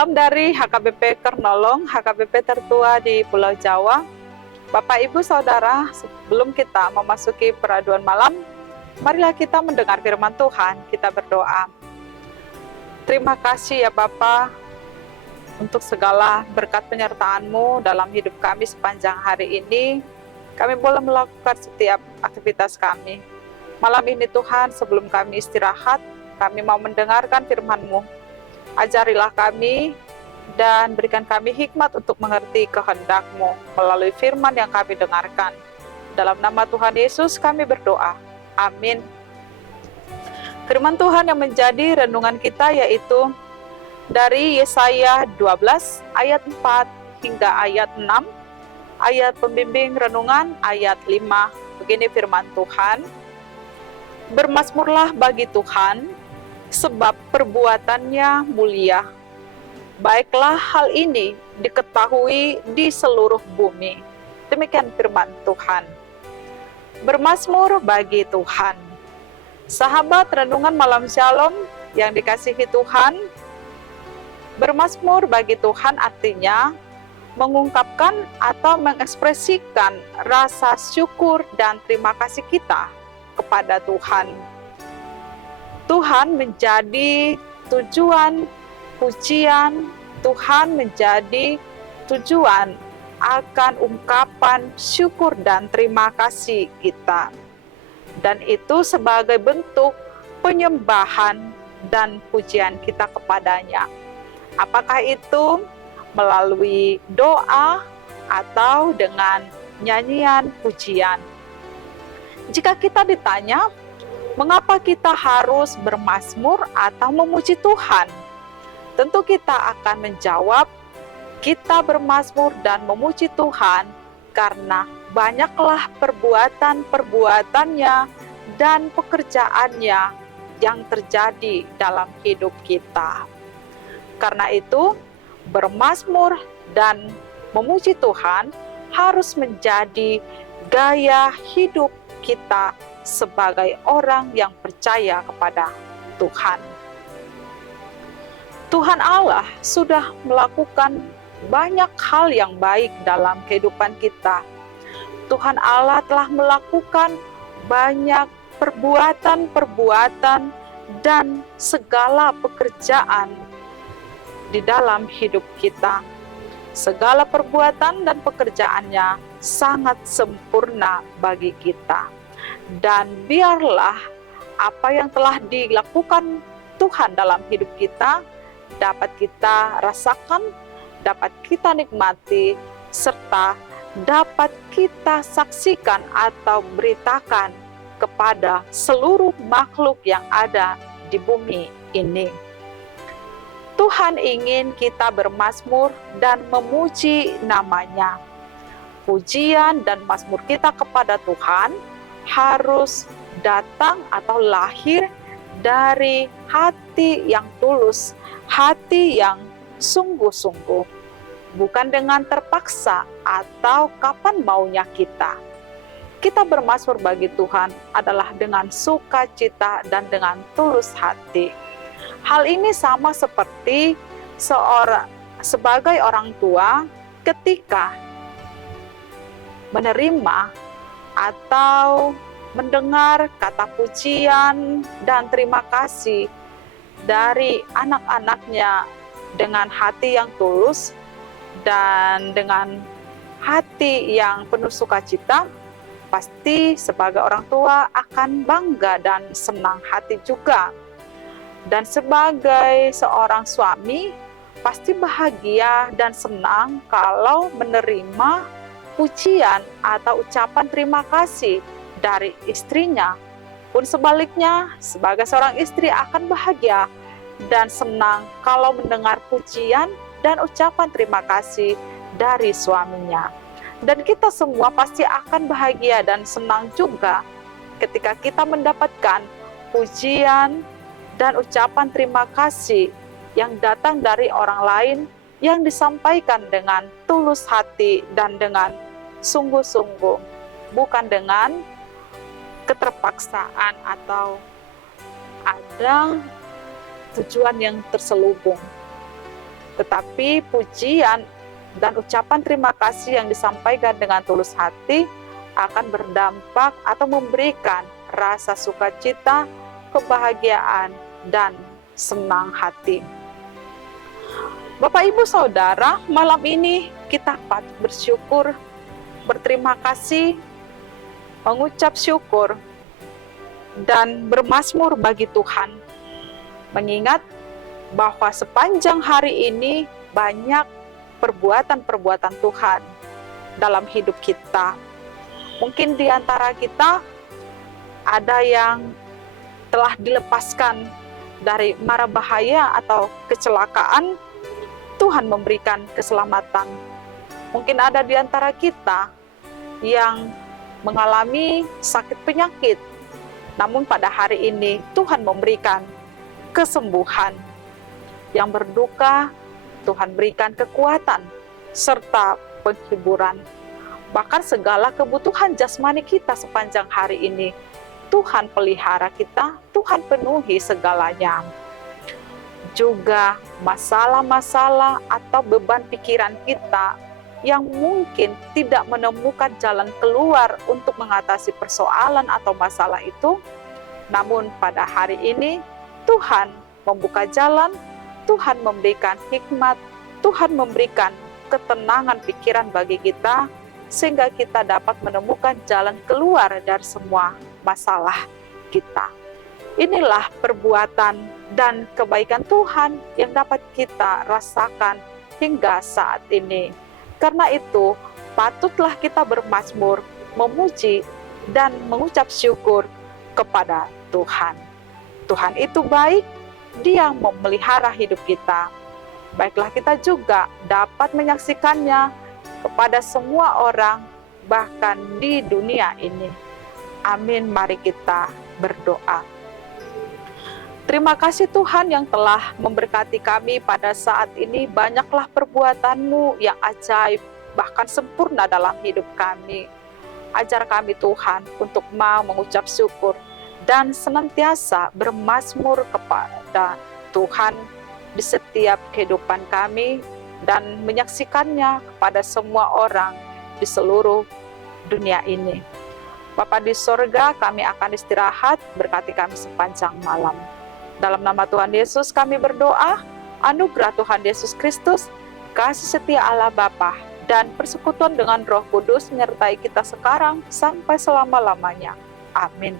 Salam dari HKBP Kernolong, HKBP tertua di Pulau Jawa. Bapak, Ibu, Saudara, sebelum kita memasuki peraduan malam, marilah kita mendengar firman Tuhan, kita berdoa. Terima kasih ya Bapa untuk segala berkat penyertaan-Mu dalam hidup kami sepanjang hari ini. Kami boleh melakukan setiap aktivitas kami. Malam ini Tuhan, sebelum kami istirahat, kami mau mendengarkan firman-Mu. Ajarilah kami dan berikan kami hikmat untuk mengerti kehendak-Mu melalui firman yang kami dengarkan. Dalam nama Tuhan Yesus kami berdoa. Amin. Firman Tuhan yang menjadi renungan kita yaitu dari Yesaya 12 ayat 4 hingga ayat 6, ayat pembimbing renungan ayat 5. Begini firman Tuhan. Bermazmurlah bagi Tuhan, sebab perbuatannya mulia. Baiklah hal ini diketahui di seluruh bumi. Demikian firman Tuhan. Bermazmur bagi Tuhan. Sahabat renungan malam Shalom yang dikasihi Tuhan, bermazmur bagi Tuhan artinya mengungkapkan atau mengekspresikan rasa syukur dan terima kasih kita kepada Tuhan. Tuhan menjadi tujuan pujian, Tuhan menjadi tujuan akan ungkapan syukur dan terima kasih kita. Dan itu sebagai bentuk penyembahan dan pujian kita kepadanya. Apakah itu melalui doa atau dengan nyanyian pujian? Jika kita ditanya, mengapa kita harus bermazmur atau memuji Tuhan? Tentu kita akan menjawab, kita bermazmur dan memuji Tuhan karena banyaklah perbuatan-perbuatannya dan pekerjaannya yang terjadi dalam hidup kita. Karena itu, bermazmur dan memuji Tuhan harus menjadi gaya hidup kita sebagai orang yang percaya kepada Tuhan. Tuhan Allah sudah melakukan banyak hal yang baik dalam kehidupan kita. Tuhan Allah telah melakukan banyak perbuatan-perbuatan dan segala pekerjaan di dalam hidup kita. Segala perbuatan dan pekerjaannya sangat sempurna bagi kita. Dan biarlah apa yang telah dilakukan Tuhan dalam hidup kita dapat kita rasakan, dapat kita nikmati, serta dapat kita saksikan atau beritakan kepada seluruh makhluk yang ada di bumi ini. Tuhan ingin kita bermazmur dan memuji namanya. Pujian dan mazmur kita kepada Tuhan harus datang atau lahir dari hati yang tulus, hati yang sungguh-sungguh, bukan dengan terpaksa atau kapan maunya kita. Kita bermazmur bagi Tuhan adalah dengan sukacita dan dengan tulus hati. Hal ini sama seperti sebagai orang tua ketika menerima atau mendengar kata pujian dan terima kasih dari anak-anaknya dengan hati yang tulus dan dengan hati yang penuh sukacita, pasti sebagai orang tua akan bangga dan senang hati juga. Dan sebagai seorang suami, pasti bahagia dan senang kalau menerima pujian atau ucapan terima kasih dari istrinya. Pun sebaliknya, sebagai seorang istri akan bahagia dan senang kalau mendengar pujian dan ucapan terima kasih dari suaminya. Dan kita semua pasti akan bahagia dan senang juga ketika kita mendapatkan pujian dan ucapan terima kasih yang datang dari orang lain yang disampaikan dengan tulus hati dan dengan sungguh-sungguh, bukan dengan keterpaksaan atau ada tujuan yang terselubung. Tetapi pujian dan ucapan terima kasih yang disampaikan dengan tulus hati akan berdampak atau memberikan rasa sukacita, kebahagiaan, dan senang hati. Bapak, Ibu, Saudara, malam ini kita patut bersyukur, berterima kasih, mengucap syukur, dan bermazmur bagi Tuhan. Mengingat bahwa sepanjang hari ini banyak perbuatan-perbuatan Tuhan dalam hidup kita. Mungkin di antara kita ada yang telah dilepaskan dari mara bahaya atau kecelakaan, Tuhan memberikan keselamatan. Mungkin ada di antara kita yang mengalami sakit penyakit, namun pada hari ini Tuhan memberikan kesembuhan. Yang berduka, Tuhan berikan kekuatan serta penghiburan. Bahkan segala kebutuhan jasmani kita sepanjang hari ini, Tuhan pelihara kita, Tuhan penuhi segalanya. Juga masalah-masalah atau beban pikiran kita yang mungkin tidak menemukan jalan keluar untuk mengatasi persoalan atau masalah itu, namun pada hari ini Tuhan membuka jalan, Tuhan memberikan hikmat, Tuhan memberikan ketenangan pikiran bagi kita, sehingga kita dapat menemukan jalan keluar dari semua masalah kita. Inilah perbuatan dan kebaikan Tuhan yang dapat kita rasakan hingga saat ini. Karena itu, patutlah kita bermazmur, memuji, dan mengucap syukur kepada Tuhan. Tuhan itu baik, Dia memelihara hidup kita. Baiklah kita juga dapat menyaksikannya kepada semua orang, bahkan di dunia ini. Amin, mari kita berdoa. Terima kasih Tuhan yang telah memberkati kami pada saat ini. Banyaklah perbuatan-Mu yang ajaib, bahkan sempurna dalam hidup kami. Ajar kami Tuhan untuk mau mengucap syukur dan senantiasa bermazmur kepada Tuhan di setiap kehidupan kami dan menyaksikannya kepada semua orang di seluruh dunia ini. Bapa di sorga, kami akan istirahat, berkati kami sepanjang malam. Dalam nama Tuhan Yesus kami berdoa, anugerah Tuhan Yesus Kristus, kasih setia Allah Bapa, dan persekutuan dengan Roh Kudus menyertai kita sekarang sampai selama-lamanya. Amin.